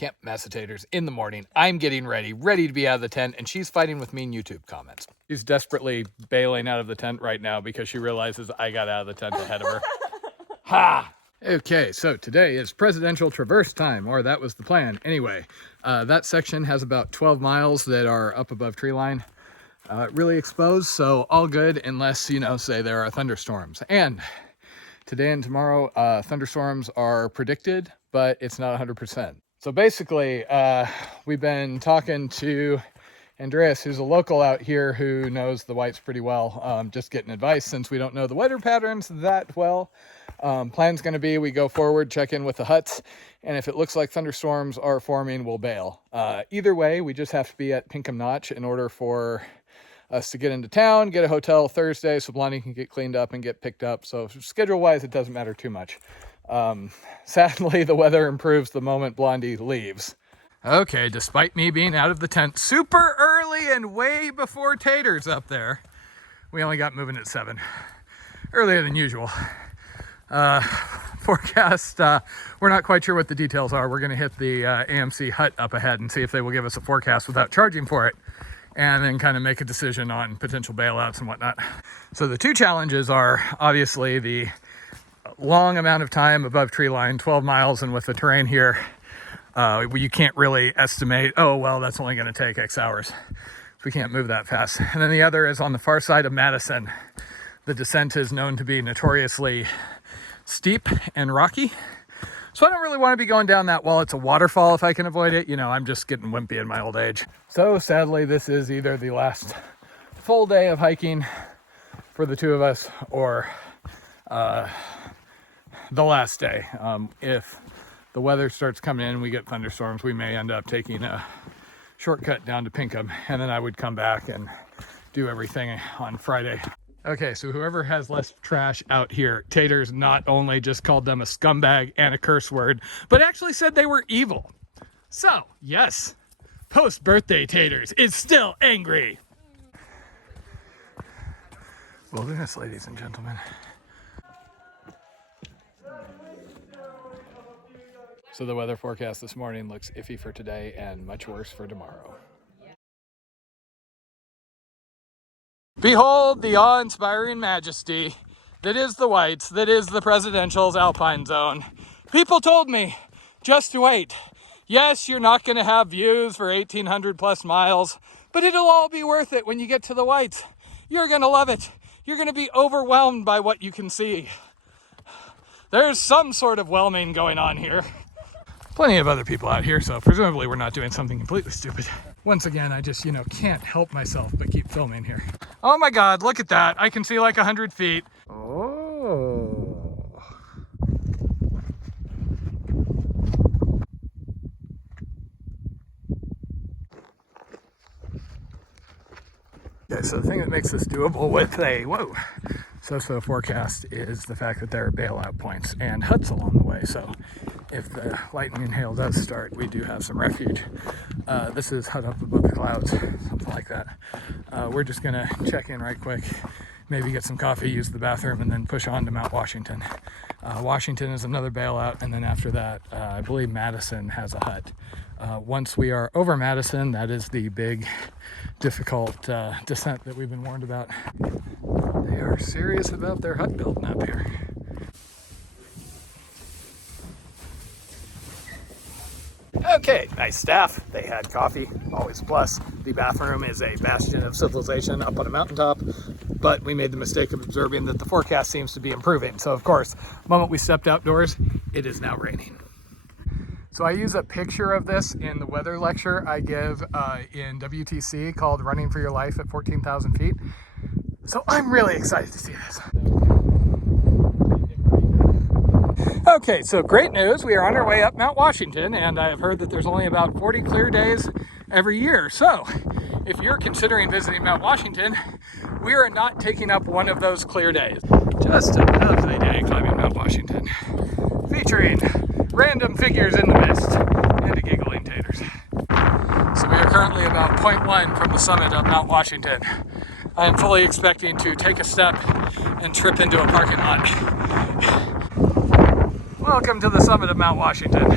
Camp Taters in the morning. I'm getting ready to be out of the tent, and she's fighting with me in YouTube comments. She's desperately bailing out of the tent right now because she realizes I got out of the tent ahead of her. Ha! Okay, so today is presidential traverse time, or that was the plan. Anyway, that section has about 12 miles that are up above tree line, really exposed, so all good unless, you know, say there are thunderstorms. And today and tomorrow, thunderstorms are predicted, but it's not 100%. So basically, we've been talking to Andreas, who's a local out here who knows the whites pretty well, just getting advice since we don't know the weather patterns that well. Plan's going to be we go forward, check in with the huts, and if it looks like thunderstorms are forming, we'll bail. Either way, we just have to be at Pinkham Notch in order for us to get into town, get a hotel Thursday so Blondie can get cleaned up and get picked up. So schedule-wise, it doesn't matter too much. Sadly, the weather improves the moment Blondie leaves. Okay, despite me being out of the tent super early and way before Taters up there, we only got moving at 7. Earlier than usual. Forecast, we're not quite sure what the details are. We're going to hit the AMC hut up ahead and see if they will give us a forecast without charging for it, and then kind of make a decision on potential bailouts and whatnot. So the two challenges are obviously the long amount of time above tree line, 12 miles, and with the terrain here, you can't really estimate, oh, well, that's only going to take X hours. We can't move that fast. And then the other is on the far side of MADISON. The descent is known to be notoriously steep and rocky. So I don't really want to be going down that while it's a waterfall if I can avoid it. You know, I'm just getting wimpy in my old age. So sadly, this is either the last full day of hiking for the two of us or the last day. If the weather starts coming in and we get thunderstorms, we may end up taking a shortcut down to Pinkham, and then I would come back and do everything on Friday. Okay, so whoever has less trash out here, Taters not only just called them a scumbag and a curse word, but actually said they were evil. So, yes, post-birthday Taters is still angry. Wilderness, ladies and gentlemen. So the weather forecast this morning looks iffy for today and much worse for tomorrow. Behold the awe-inspiring majesty that is the whites, that is the presidential's alpine zone. People told me, just wait. Yes, you're not going to have views for 1,800 plus miles, but it'll all be worth it when you get to the whites. You're going to love it. You're going to be overwhelmed by what you can see. There's some sort of whelming going on here. Plenty of other people out here, so presumably we're not doing something completely stupid. Once again, I just, can't help myself but keep filming here. Oh my God, look at that. I can see like 100 feet. Oh. Okay, so the thing that makes this doable with a, so forecast is the fact that there are bailout points and huts along the way. So if the lightning and hail does start, we do have some refuge. This is hut up above the clouds, something like that. We're just gonna check in right quick, maybe get some coffee, use the bathroom, and then push on to Mount Washington. Washington is another bailout, and then after that, I believe MADISON has a hut. Once we are over MADISON, that is the big, difficult descent that we've been warned about. They are serious about their hut building up here. Okay, nice staff. They had coffee, always a plus. The bathroom is a bastion of civilization up on a mountaintop, but we made the mistake of observing that the forecast seems to be improving. So of course, the moment we stepped outdoors, it is now raining. So I use a picture of this in the weather lecture I give in WTC called Running for Your Life at 14,000 feet. So I'm really excited to see this. Okay, so great news. We are on our way up Mount Washington, and I have heard that there's only about 40 clear days every year. So if you're considering visiting Mount Washington, we are not taking up one of those clear days. Just a lovely day climbing Mount Washington, featuring random figures in the mist and a giggling Taters. So we are currently about 0.1 from the summit of Mount Washington. I am fully expecting to take a step and trip into a parking lot. Welcome to the summit of Mount Washington.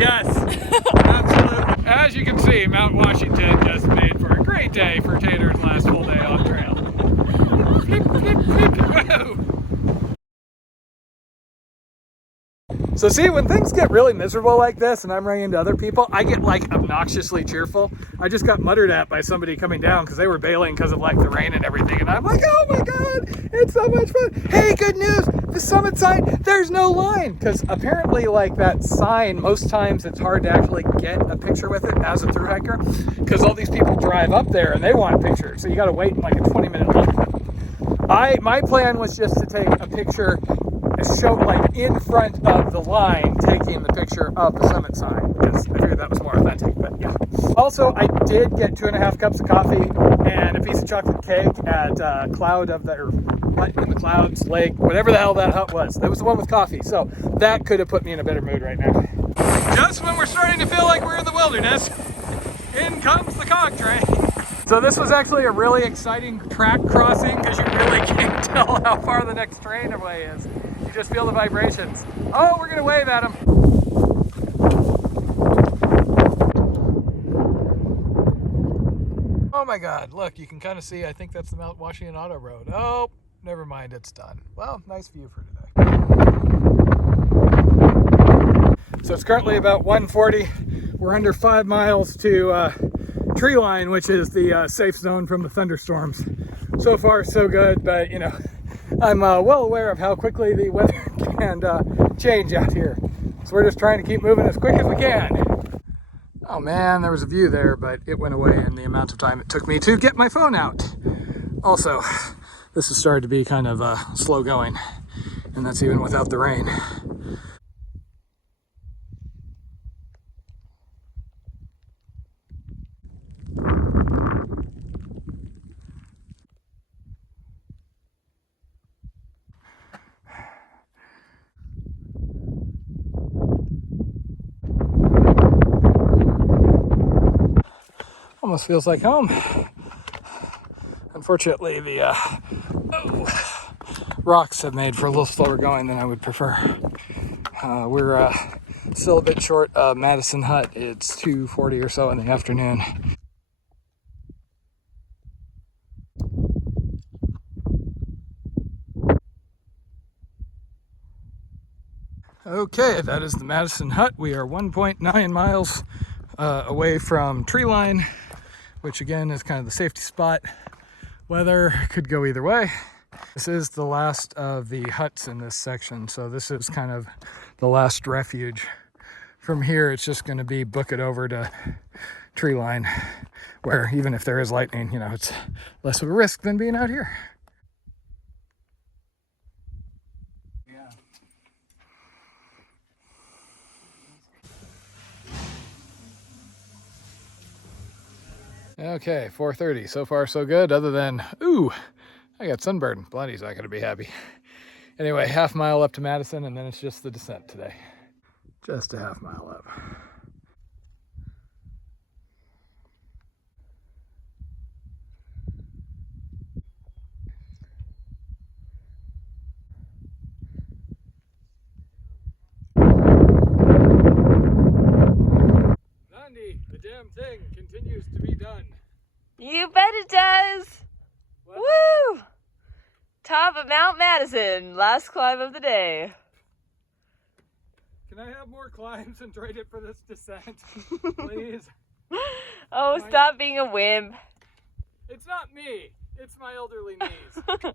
Yes, absolutely. As you can see, Mount Washington just made for a great day for Taters' last full day on trail. So see, when things get really miserable like this and I'm running into other people, I get like obnoxiously cheerful. I just got muttered at by somebody coming down because they were bailing because of like the rain and everything. And I'm like, oh my God, it's so much fun. Hey, good news, the summit sign, there's no line. Because apparently like that sign, most times it's hard to actually get a picture with it as a thru hiker because all these people drive up there and they want a picture. So you got to wait in like a 20-minute line. My plan was just to take a picture show like in front of the line taking the picture of the summit sign because I figured that was more authentic. But yeah, also I did get 2.5 cups of coffee and a piece of chocolate cake at Cloud of the, or what in the Clouds Lake, whatever the hell that hut was. That was the one with coffee, so that could have put me in a better mood right now. Just when we're starting to feel like we're in the wilderness, in comes the cog train. So this was actually a really exciting track crossing because you really can't tell how far the next train away is. You just feel the vibrations. Oh, we're gonna wave at them. Oh my God, look, you can kind of see, I think that's the Mount Washington Auto Road. Oh, never mind, it's done. Well, nice view for today. So it's currently about 1:40. We're under 5 miles to tree line, which is the safe zone from the thunderstorms. So far, so good, but you know, I'm well aware of how quickly the weather can change out here. So we're just trying to keep moving as quick as we can. Oh man, there was a view there, but it went away in the amount of time it took me to get my phone out. Also, this has started to be kind of slow going, and that's even without the rain. Almost feels like home. Unfortunately, the rocks have made for a little slower going than I would prefer. We're still a bit short of MADISON hut. It's 2:40 or so in the afternoon. Okay, that is the MADISON hut. We are 1.9 miles away from tree line, which again is kind of the safety spot. Weather could go either way. This is the last of the huts in this section, so this is kind of the last refuge. From here, it's just going to be book it over to tree line, where even if there is lightning, you know, it's less of a risk than being out here. Okay, 4:30. So far, so good, other than, ooh, I got sunburn. Blondie's not going to be happy. Anyway, half mile up to MADISON, and then it's just the descent today. Just a half mile up. Blondie, the damn thing continues to be done. You bet it does. What? Woo! Top of Mount Madison, last climb of the day. Can I have more climbs and trade it for this descent, please? Oh, stop being a wimp. It's not me. It's my elderly knees.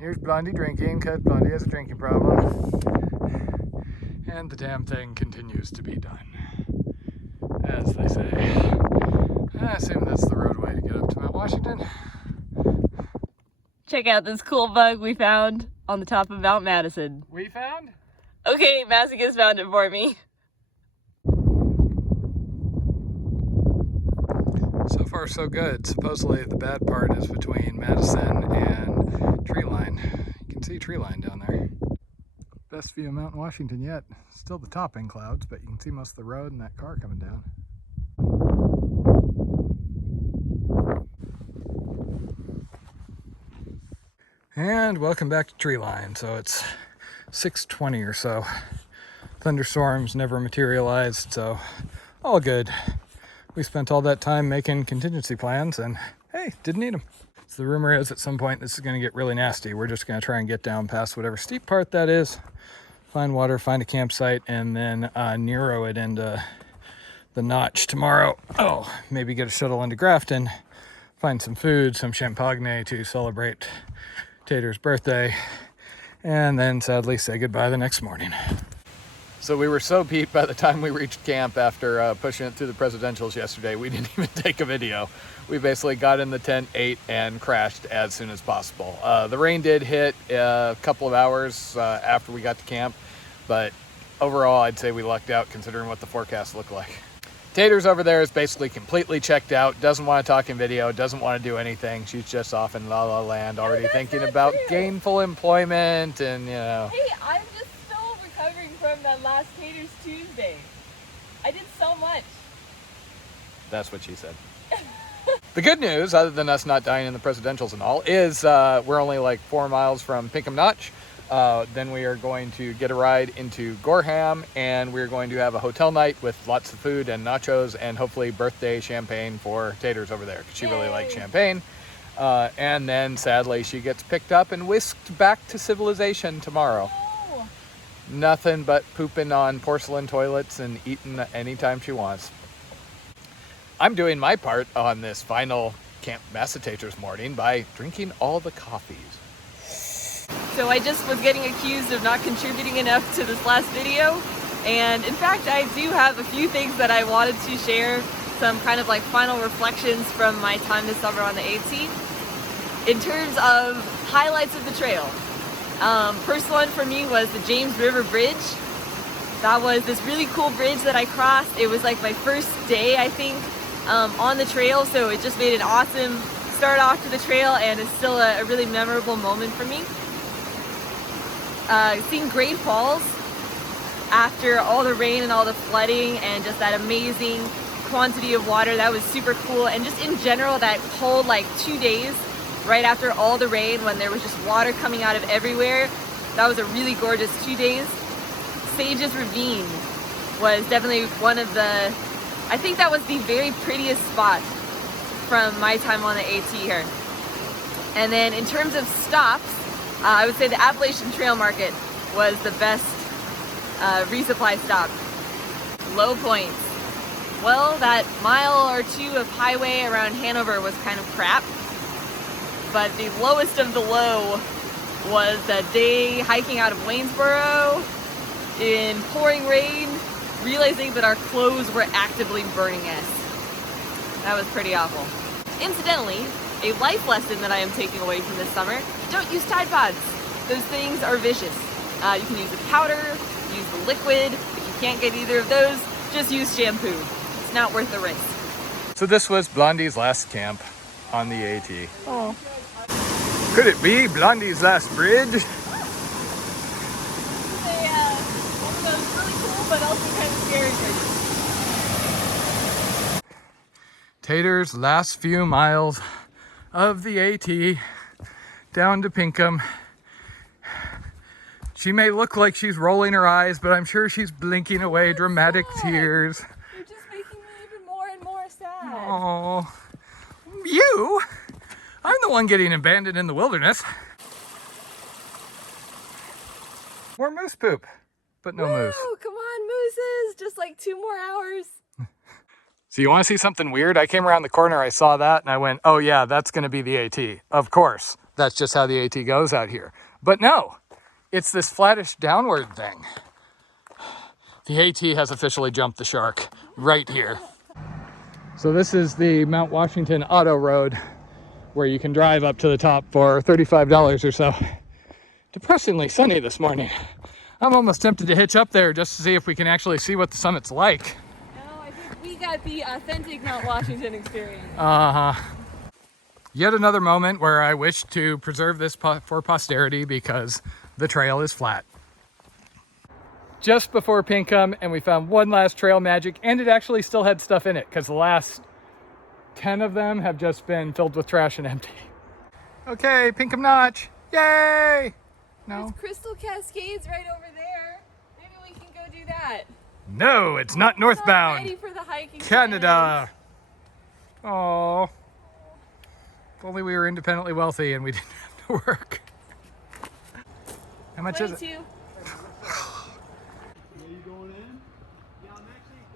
Here's Blondie drinking, because Blondie has a drinking problem. And the damn thing continues to be done, as they say. I assume that's the roadway to get up to Mount Washington. Check out this cool bug we found on the top of Mount Madison. We found? Okay, Massacus found it for me. So far, so good. Supposedly, the bad part is between MADISON and tree line. You can see tree line down there. Best view of Mount Washington yet. Still the topping clouds, but you can see most of the road and that car coming down. And welcome back to tree line. So it's 6:20 or so Thunderstorms never materialized, so all good. We spent all that time making contingency plans and hey, didn't need them. So the rumor is at some point this is going to get really nasty. We're just going to try and get down past whatever steep part that is, find water, find a campsite, and then Nero it into the Notch tomorrow. Oh, maybe get a shuttle into Grafton, find some food, some champagne to celebrate Tater's birthday, and then sadly say goodbye the next morning. So we were so beat by the time we reached camp after pushing it through the presidentials yesterday, we didn't even take a video. We basically got in the tent, ate, and crashed as soon as possible. The rain did hit a couple of hours after we got to camp, but overall I'd say we lucked out considering what the forecast looked like. Taters over there is basically completely checked out, doesn't want to talk in video, doesn't want to do anything. She's just off in La La Land already thinking about gainful employment and, you know. Hey, I'm just still recovering from that last Taters Tuesday. I did so much. That's what she said. The good news, other than us not dying in the presidentials and all, is we're only like 4 miles from Pinkham Notch. Then we are going to get a ride into Gorham, and we're going to have a hotel night with lots of food and nachos and hopefully birthday champagne for Taters over there, because she really likes champagne. And then sadly she gets picked up and whisked back to civilization tomorrow. Oh. Nothing but pooping on porcelain toilets and eating anytime she wants. I'm doing my part on this final Camp Taters morning by drinking all the coffees. So I just was getting accused of not contributing enough to this last video, and in fact I do have a few things that I wanted to share, some kind of like final reflections from my time this summer on the AT. In terms of highlights of the trail, first one for me was the James River Bridge. That was this really cool bridge that I crossed. It was like my first day, I think, on the trail, so it just made an awesome start off to the trail, and it's still a really memorable moment for me. Seeing Great Falls after all the rain and all the flooding and just that amazing quantity of water, that was super cool. And just in general, that whole like 2 days right after all the rain when there was just water coming out of everywhere, that was a really gorgeous 2 days. Sages Ravine was definitely one of the, I think that was the very prettiest spot from my time on the AT here. And then in terms of stops, I would say the Appalachian Trail Market was the best resupply stop. Low points. Well, that mile or two of highway around Hanover was kind of crap, but the lowest of the low was a day hiking out of Waynesboro in pouring rain, realizing that our clothes were actively burning us. That was pretty awful. Incidentally, a life lesson that I am taking away from this summer: don't use Tide Pods. Those things are vicious. You can use the powder, use the liquid. If you can't get either of those, just use shampoo. It's not worth the risk. So this was Blondie's last camp on the AT. Oh. Could it be Blondie's last bridge? It's one of those really cool but also kind of scary bridges. Tater's last few miles of the AT down to Pinkham. She may look like she's rolling her eyes, but I'm sure she's blinking away dramatic tears. You're just making me even more and more sad. Oh, you? I'm the one getting abandoned in the wilderness. More moose poop, but no moose. Oh, come on, mooses. Just like 2 more hours. So you want to see something weird? I came around the corner, I saw that, and I went, oh yeah, that's going to be the AT. Of course, that's just how the AT goes out here. But no, it's this flattish downward thing. The AT has officially jumped the shark right here. So this is the Mount Washington Auto Road, where you can drive up to the top for $35 or so. Depressingly sunny this morning. I'm almost tempted to hitch up there just to see if we can actually see what the summit's like. No, I think we got the authentic Mount Washington experience. Yet another moment where I wish to preserve this for posterity because the trail is flat. Just before Pinkham, and we found one last trail magic, and it actually still had stuff in it because the last 10 of them have just been filled with trash and empty. Okay, Pinkham Notch, yay! No. There's crystal cascades right over there. Maybe we can go do that? No, it's not northbound. Ready for the hiking. Canada. Oh. If only we were independently wealthy and we didn't have to work. How much is it? 22.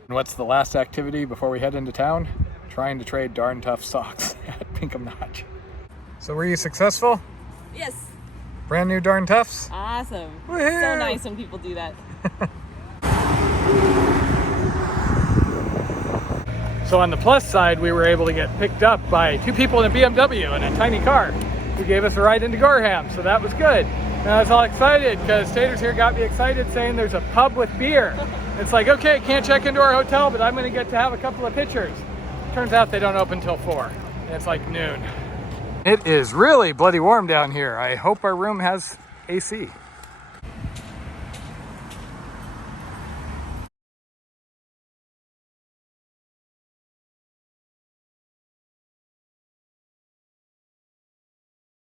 And what's the last activity before we head into town? Trying to trade darn tough socks at Pinkham Notch. So were you successful? Yes. Brand new darn toughs? Awesome. Woohoo! So nice when people do that. So on the plus side, we were able to get picked up by two people in a BMW in a tiny car who gave us a ride into Gorham, so that was good. And I was all excited because Taters here got me excited saying there's a pub with beer. It's like, okay, can't check into our hotel, but I'm gonna get to have a couple of pictures. Turns out they don't open till 4, and it's like noon. It is really bloody warm down here. I hope our room has AC.